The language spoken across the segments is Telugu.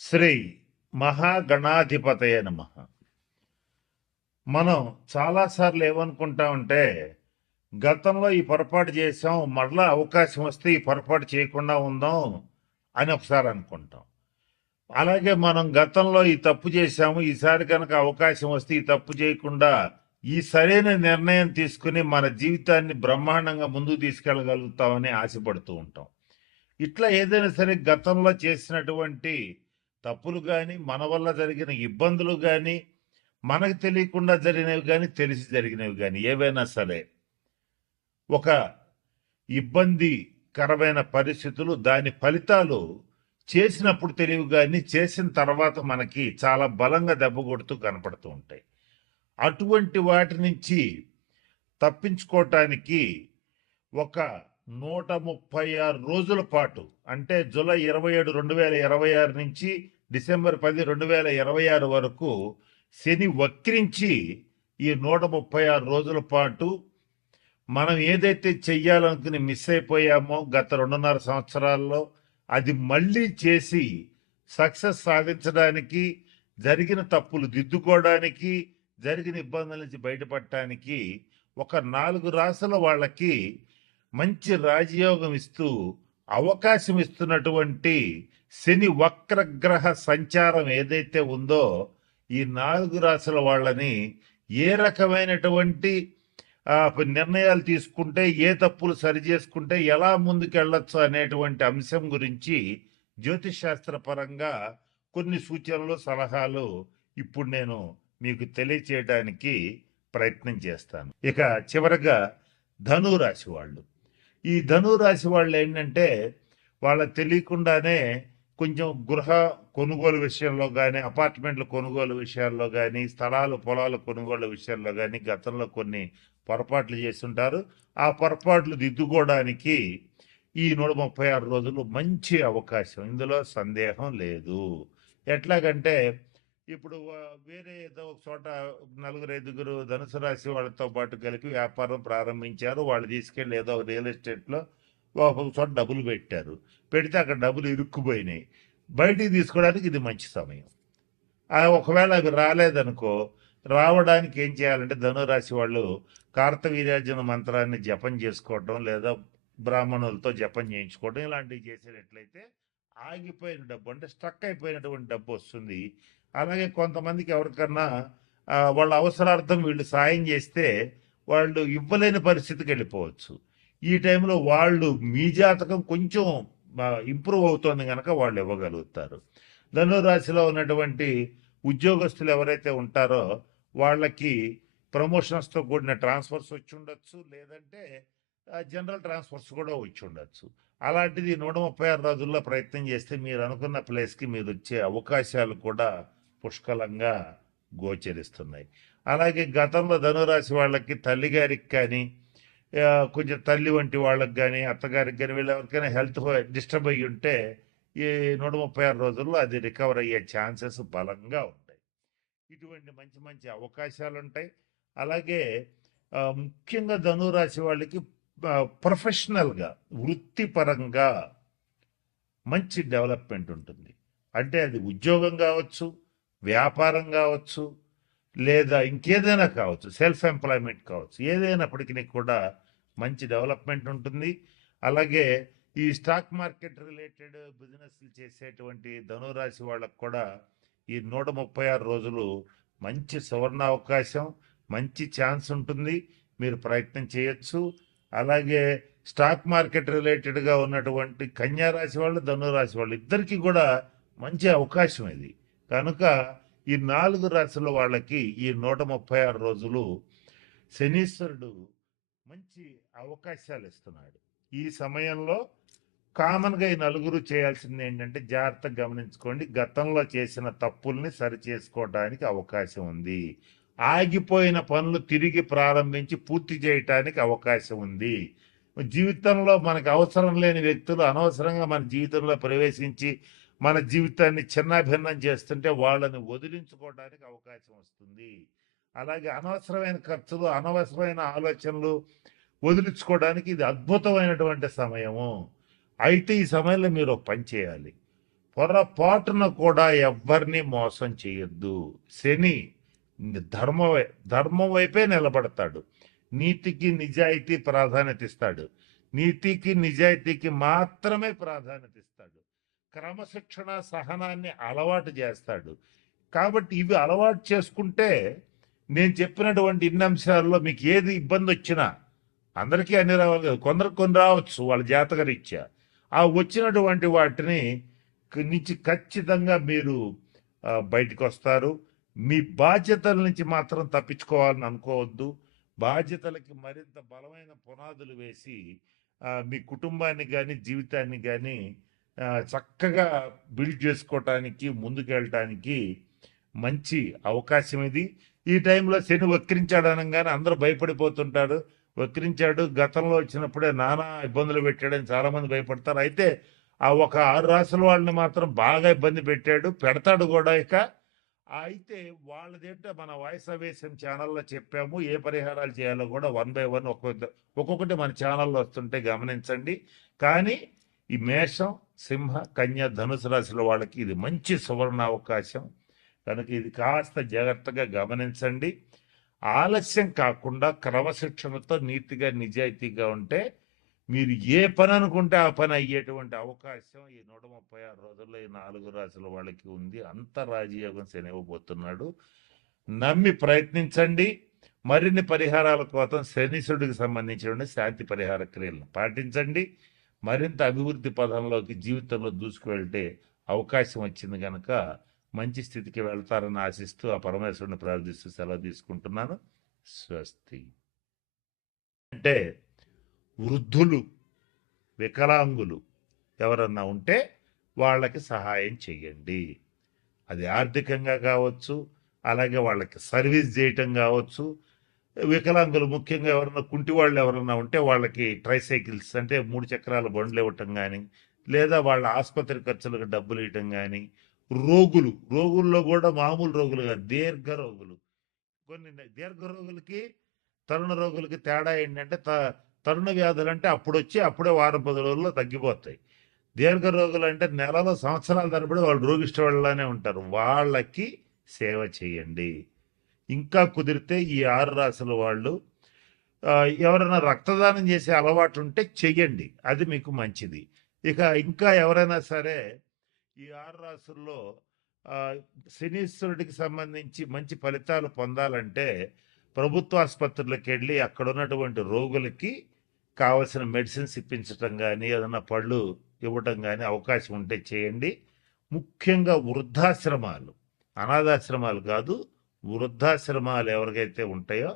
శ్రీ మహాగణాధిపతయ నమః. మనం చాలాసార్లు ఏమనుకుంటామంటే, గతంలో ఈ పొరపాటు చేసాం, మరలా అవకాశం వస్తే ఈ పొరపాటు చేయకుండా ఉందాం అని ఒకసారి అనుకుంటాం. అలాగే మనం గతంలో ఈ తప్పు చేశాము, ఈసారి కనుక అవకాశం వస్తే ఈ తప్పు చేయకుండా ఈ సరైన నిర్ణయం తీసుకుని మన జీవితాన్ని బ్రహ్మాండంగా ముందుకు తీసుకెళ్ళగలుగుతామని ఆశపడుతూ ఉంటాం. ఇట్లా ఏదైనా సరే గతంలో చేసినటువంటి తప్పులు కానీ, మన వల్ల జరిగిన ఇబ్బందులు కానీ, మనకు తెలియకుండా జరిగినవి కానీ, తెలిసి జరిగినవి కానీ ఏవైనా సరే ఒక ఇబ్బందికరమైన పరిస్థితులు, దాని ఫలితాలు చేసినప్పుడు తెలివి కానీ, చేసిన తర్వాత మనకి చాలా బలంగా దెబ్బ కొడుతూ కనపడుతూ ఉంటాయి. అటువంటి వాటి నుంచి తప్పించుకోవటానికి ఒక 136 రోజుల పాటు, అంటే జూలై 27, 2026 నుంచి డిసెంబర్ 10, 2026 వరకు శని వక్రించి ఈ 136 రోజుల పాటు మనం ఏదైతే చెయ్యాలనుకుని మిస్ అయిపోయామో గత 2.5 సంవత్సరాల్లో, అది మళ్ళీ చేసి సక్సెస్ సాధించడానికి, జరిగిన తప్పులు దిద్దుకోవడానికి, జరిగిన ఇబ్బందుల నుంచి బయటపడటానికి ఒక 4 రాసుల వాళ్ళకి మంచి రాజయోగం ఇస్తూ అవకాశం ఇస్తున్నటువంటి శని వక్రగ్రహ సంచారం ఏదైతే ఉందో, ఈ 4 రాసుల వాళ్ళని ఏ రకమైనటువంటి నిర్ణయాలు తీసుకుంటే, ఏ తప్పులు సరి చేసుకుంటే ఎలా ముందుకెళ్ళొచ్చు అనేటువంటి అంశం గురించి జ్యోతిష్ శాస్త్ర పరంగా కొన్ని సూచనలు, సలహాలు ఇప్పుడు నేను మీకు తెలియచేయడానికి ప్రయత్నం చేస్తాను. ఇక చివరగా ధనురాశి వాళ్ళు, ఈ ధనురాశి వాళ్ళు ఏంటంటే, వాళ్ళకి తెలియకుండానే కొంచెం గృహ కొనుగోలు విషయంలో కానీ, అపార్ట్మెంట్ల కొనుగోలు విషయాల్లో కానీ, స్థలాలు పొలాలు కొనుగోలు విషయాల్లో కానీ గతంలో కొన్ని పొరపాట్లు చేస్తుంటారు. ఆ పొరపాట్లు దిద్దుకోవడానికి ఈ 136 రోజులు మంచి అవకాశం, ఇందులో సందేహం లేదు. ఎట్లాగంటే, ఇప్పుడు వేరే ఏదో ఒక చోట 4-5 ధనుసు రాశి వాళ్ళతో పాటు కలిపి వ్యాపారం ప్రారంభించారు. వాళ్ళు తీసుకెళ్ళి ఏదో రియల్ ఎస్టేట్లో ఒక చోట డబ్బులు పెట్టారు. పెడితే అక్కడ డబ్బులు ఇరుక్కుపోయినాయి. బయటికి తీసుకోవడానికి ఇది మంచి సమయం. ఒకవేళ అవి రాలేదనుకో, రావడానికి ఏం చేయాలంటే ధనురాశి వాళ్ళు కార్తవీర్యార్జున మంత్రాన్ని జపం చేసుకోవడం, లేదా బ్రాహ్మణులతో జపం చేయించుకోవడం, ఇలాంటివి చేసేటట్లయితే ఆగిపోయిన డబ్బు, అంటే స్ట్రక్ అయిపోయినటువంటి డబ్బు వస్తుంది. అలాగే కొంతమందికి ఎవరికన్నా వాళ్ళ అవసరార్థం వీళ్ళు సాయం చేస్తే వాళ్ళు ఇవ్వలేని పరిస్థితికి వెళ్ళిపోవచ్చు. ఈ టైంలో వాళ్ళు మీ జాతకం కొంచెం ఇంప్రూవ్ అవుతుంది కనుక వాళ్ళు ఇవ్వగలుగుతారు. ధనురాశిలో ఉన్నటువంటి ఉద్యోగస్తులు ఎవరైతే ఉంటారో వాళ్ళకి ప్రమోషన్స్తో కూడిన ట్రాన్స్ఫర్స్ వచ్చి ఉండొచ్చు, లేదంటే జనరల్ ట్రాన్స్ఫర్స్ కూడా వచ్చి ఉండొచ్చు. అలాంటిది 136 రోజుల్లో ప్రయత్నం చేస్తే మీరు అనుకున్న ప్లేస్కి మీరు వచ్చే అవకాశాలు కూడా పుష్కలంగా గోచరిస్తున్నాయి. అలాగే గతంలో ధనురాశి వాళ్ళకి తల్లిగారికి కానీ, కొంచెం తల్లి వంటి వాళ్ళకి కానీ, అత్తగారికి కానీ, వీళ్ళు ఎవరికైనా హెల్త్ డిస్టర్బ్ అయ్యి ఉంటే ఈ 136 రోజుల్లో అది రికవర్ అయ్యే ఛాన్సెస్ బలంగా ఉంటాయి. ఇటువంటి మంచి మంచి అవకాశాలు ఉంటాయి. అలాగే ముఖ్యంగా ధనురాశి వాళ్ళకి ప్రొఫెషనల్గా, వృత్తిపరంగా మంచి డెవలప్మెంట్ ఉంటుంది. అంటే అది ఉద్యోగం కావచ్చు, వ్యాపారం కావచ్చు, లేదా ఇంకేదైనా కావచ్చు, సెల్ఫ్ ఎంప్లాయ్మెంట్ కావచ్చు, ఏదైనప్పటికీ కూడా మంచి డెవలప్మెంట్ ఉంటుంది. అలాగే ఈ స్టాక్ మార్కెట్ రిలేటెడ్ బిజినెస్లు చేసేటువంటి ధనురాశి వాళ్ళకు కూడా ఈ 136 రోజులు మంచి సువర్ణ అవకాశం, మంచి ఛాన్స్ ఉంటుంది. మీరు ప్రయత్నం చేయొచ్చు. అలాగే స్టాక్ మార్కెట్ రిలేటెడ్గా ఉన్నటువంటి కన్యా రాశి వాళ్ళు, ధనురాశి వాళ్ళు ఇద్దరికి కూడా మంచి అవకాశం ఇది. కనుక ఈ 4 రాశుల వాళ్ళకి ఈ 136 రోజులు శనీశ్వరుడు మంచి అవకాశాలు ఇస్తున్నాడు. ఈ సమయంలో కామన్గా ఈ నలుగురు చేయాల్సింది ఏంటంటే, జాగ్రత్తగా గమనించుకోండి, గతంలో చేసిన తప్పుల్ని సరి చేసుకోవడానికి అవకాశం ఉంది. ఆగిపోయిన పనులు తిరిగి ప్రారంభించి పూర్తి చేయటానికి అవకాశం ఉంది. జీవితంలో మనకు అవసరం లేని వ్యక్తులు అనవసరంగా మన జీవితంలో ప్రవేశించి మన జీవితాన్ని చిన్నాభిన్నం చేస్తుంటే వాళ్ళని వదిలించుకోవడానికి అవకాశం వస్తుంది. అలాగే అనవసరమైన ఖర్చులు, అనవసరమైన ఆలోచనలు వదిలించుకోవడానికి ఇది అద్భుతమైనటువంటి సమయము. అయితే ఈ సమయంలో మీరు ఒక పని చేయాలి. పొరపాటున కూడా ఎవ్వరిని మోసం చేయొద్దు. శని ధర్మ ధర్మం వైపే నిలబడతాడు. నీతికి నిజాయితీ ప్రాధాన్యత ఇస్తాడు. నీతికి నిజాయితీకి మాత్రమే ప్రాధాన్యత ఇస్తాడు. క్రమశిక్షణ సహనాన్ని అలవాటు చేస్తాడు. కాబట్టి ఇవి అలవాటు చేసుకుంటే నేను చెప్పినటువంటి ఇన్ని అంశాల్లో మీకు ఏది ఇబ్బంది వచ్చినా, అందరికీ అన్ని రావాలి కదా, కొందరికి కొన్ని రావచ్చు వాళ్ళ జాతకరీత్యా. ఆ వచ్చినటువంటి వాటిని నుంచి ఖచ్చితంగా మీరు బయటికి వస్తారు. మీ బాధ్యతల నుంచి మాత్రం తప్పించుకోవాలని అనుకోవద్దు. బాధ్యతలకి మరింత బలమైన పునాదులు వేసి మీ కుటుంబాన్ని కానీ జీవితాన్ని కానీ చక్కగా బిల్డ్ చేసుకోవటానికి ముందుకెళ్ళటానికి మంచి అవకాశం ఇది. ఈ టైంలో శని వక్రించాడు అనగానే అందరూ భయపడిపోతుంటారు. వక్రించాడు, గతంలో వచ్చినప్పుడే నానా ఇబ్బందులు పెట్టాడని చాలామంది భయపడతారు. అయితే ఆ ఒక 6 రాసుల వాళ్ళని మాత్రం బాగా ఇబ్బంది పెట్టాడు, పెడతాడు కూడా. ఇక అయితే వాళ్ళదేంటో మన వాయిస్ అవేశం ఛానల్లో చెప్పాము. ఏ పరిహారాలు చేయాలో కూడా 1 by 1 ఒక్కొక్కటి మన ఛానల్లో వస్తుంటే గమనించండి. కానీ ఈ మేషం, సింహ, కన్య, ధనుసు రాశుల వాళ్ళకి ఇది మంచి సువర్ణ అవకాశం కనుక ఇది కాస్త జాగ్రత్తగా గమనించండి. ఆలస్యం కాకుండా క్రమశిక్షణతో నీతిగా నిజాయితీగా ఉంటే మీరు ఏ పని అనుకుంటే ఆ పని అయ్యేటువంటి అవకాశం ఈ 136 రోజుల్లో ఈ 4 రాశుల వాళ్ళకి ఉంది. అంత రాజయోగం శని ఇవ్వబోతున్నాడు. నమ్మి ప్రయత్నించండి. మరిన్ని పరిహారాల కోసం శనీశ్వరుడికి సంబంధించిన శాంతి పరిహార క్రియలను పాటించండి. మరింత అభివృద్ధి పదంలోకి జీవితంలో దూసుకువెళ్తే అవకాశం వచ్చింది కనుక మంచి స్థితికి వెళ్తారని ఆశిస్తూ ఆ పరమేశ్వరుని ప్రార్థిస్తూ సెలవు తీసుకుంటున్నాను. స్వస్తి. అంటే వృద్ధులు, వికలాంగులు ఎవరన్నా ఉంటే వాళ్ళకి సహాయం చేయండి. అది ఆర్థికంగా కావచ్చు, అలాగే వాళ్ళకి సర్వీస్ చేయటం కావచ్చు. వికలాంగులు ముఖ్యంగా ఎవరన్నా కుంటి వాళ్ళు ఎవరన్నా ఉంటే వాళ్ళకి ట్రైసైకిల్స్ అంటే 3 చక్రాల బండ్లు ఇవ్వటం కానీ, లేదా వాళ్ళ ఆసుపత్రి ఖర్చులకు డబ్బులు ఇవ్వటం కానీ. రోగుల్లో కూడా మామూలు రోగులు కాదు, దీర్ఘ రోగులు. కొన్ని దీర్ఘ రోగులకి తరుణ రోగులకి తేడా ఏంటంటే తరుణ వ్యాధులు అంటే అప్పుడే వారం 10 రోజుల్లో తగ్గిపోతాయి. దీర్ఘ రోగులు అంటే నెలలో సంవత్సరాల తరబడి వాళ్ళు రోగిష్ట వాళ్ళనే ఉంటారు. వాళ్ళకి సేవ చేయండి. ఇంకా కుదిరితే ఈ 6 రాసుల వాళ్ళు ఎవరైనా రక్తదానం చేసే అలవాటు ఉంటే చెయ్యండి, అది మీకు మంచిది. ఇక ఇంకా ఎవరైనా సరే ఈ 6 రాసుల్లో శనీశ్వరుడికి సంబంధించి మంచి ఫలితాలు పొందాలంటే ప్రభుత్వ ఆసుపత్రులకు వెళ్ళి అక్కడ ఉన్నటువంటి రోగులకి కావలసిన మెడిసిన్స్ ఇప్పించటం కానీ, ఏదైనా పళ్ళు ఇవ్వటం కానీ అవకాశం ఉంటే చేయండి. ముఖ్యంగా వృద్ధాశ్రమాలు, అనాథాశ్రమాలు కాదు, వృద్ధాశ్రమాలు ఎవరికైతే ఉంటాయో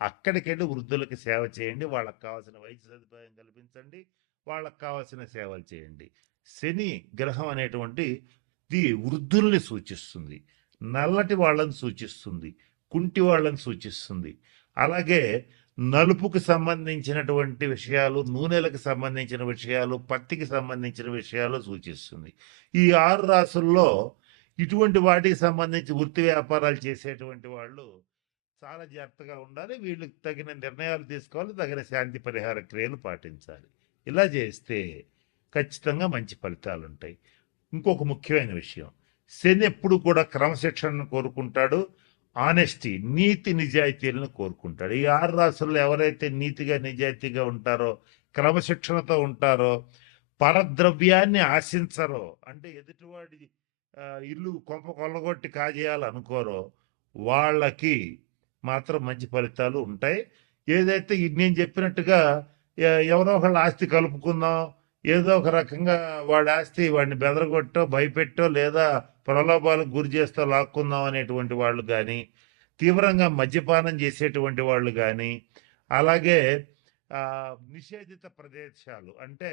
అక్కడికి వెళ్ళి వృద్ధులకి సేవ చేయండి. వాళ్ళకి కావాల్సిన వైద్య సదుపాయం కల్పించండి, వాళ్ళకి కావాల్సిన సేవలు చేయండి. శని గ్రహం అనేటువంటిది వృద్ధుల్ని సూచిస్తుంది, నల్లటి వాళ్ళని సూచిస్తుంది, కుంటి వాళ్ళని సూచిస్తుంది. అలాగే నలుపుకు సంబంధించినటువంటి విషయాలు, నూనెలకు సంబంధించిన విషయాలు, పత్తికి సంబంధించిన విషయాలు సూచిస్తుంది. ఈ 6 రాసుల్లో ఇటువంటి వాటికి సంబంధించి వృత్తి వ్యాపారాలు చేసేటువంటి వాళ్ళు చాలా జాగ్రత్తగా ఉండాలి. వీళ్ళకి తగిన నిర్ణయాలు తీసుకోవాలి, తగిన శాంతి పరిహార క్రియలు పాటించాలి. ఇలా చేస్తే ఖచ్చితంగా మంచి ఫలితాలు ఉంటాయి. ఇంకొక ముఖ్యమైన విషయం, శని ఎప్పుడు కూడా క్రమశిక్షణను కోరుకుంటాడు, ఆనెస్టీ, నీతి నిజాయితీలను కోరుకుంటాడు. ఈ 6 రాసుల్లో ఎవరైతే నీతిగా నిజాయితీగా ఉంటారో, క్రమశిక్షణతో ఉంటారో, పరద్రవ్యాన్ని ఆశించరో, అంటే ఎదుటివాడి ఇల్లు కొంప కొల్లగొట్టి కాజేయాలనుకోరో, వాళ్ళకి మాత్రం మంచి ఫలితాలు ఉంటాయి. ఏదైతే నేను చెప్పినట్టుగా ఎవరో ఒకళ్ళ ఆస్తి కలుపుకుందాం, ఏదో ఒక రకంగా వాడి ఆస్తి వాడిని బెదరగొట్టో, భయపెట్టో, లేదా ప్రలోభాలకు గురి చేస్తూ లాక్కుందాం అనేటువంటి వాళ్ళు కానీ, తీవ్రంగా మద్యపానం చేసేటువంటి వాళ్ళు కానీ, అలాగే నిషేధిత ప్రదేశాలు అంటే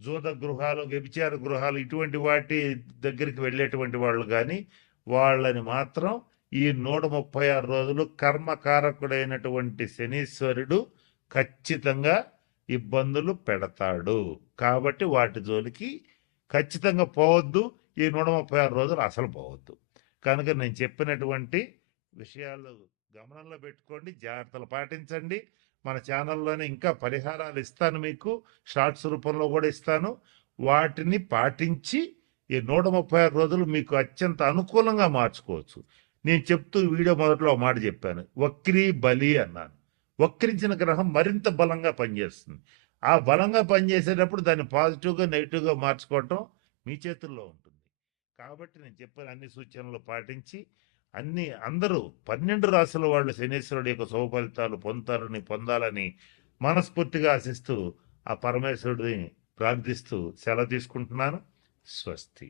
జూద గృహాలు, వ్యభిచార గృహాలు, ఇటువంటి వాటి దగ్గరికి వెళ్ళేటువంటి వాళ్ళు కానీ, వాళ్ళని మాత్రం ఈ 136 రోజులు కర్మకారకుడైనటువంటి శనీశ్వరుడు ఖచ్చితంగా ఇబ్బందులు పెడతాడు. కాబట్టి వాటి జోలికి ఖచ్చితంగా పోవద్దు. ఈ 136 రోజులు అసలు పోవద్దు. కనుక నేను చెప్పినటువంటి విషయాలు గమనంలో పెట్టుకోండి, జాగ్రత్తలు పాటించండి. మన ఛానల్లోనే ఇంకా పరిహారాలు ఇస్తాను, మీకు షార్ట్స్ రూపంలో కూడా ఇస్తాను. వాటిని పాటించి ఈ 136 రోజులు మీకు అత్యంత అనుకూలంగా మార్చుకోవచ్చు. నేను చెప్తూ వీడియో మొదట్లో ఒక మాట చెప్పాను, వక్రీ బలి అన్నాను. వక్రించిన గ్రహం మరింత బలంగా పనిచేస్తుంది. ఆ బలంగా పనిచేసేటప్పుడు దాన్ని పాజిటివ్గా నెగిటివ్గా మార్చుకోవటం మీ చేతుల్లో ఉంటుంది. కాబట్టి నేను చెప్పిన అన్ని సూచనలు పాటించి అందరూ 12 రాసుల వాళ్ళు శనీశ్వరుడు యొక్క శుభ ఫలితాలు పొందాలని మనస్ఫూర్తిగా ఆశిస్తూ ఆ పరమేశ్వరుడిని ప్రార్థిస్తూ సెలవు తీసుకుంటున్నాను. స్వస్తి.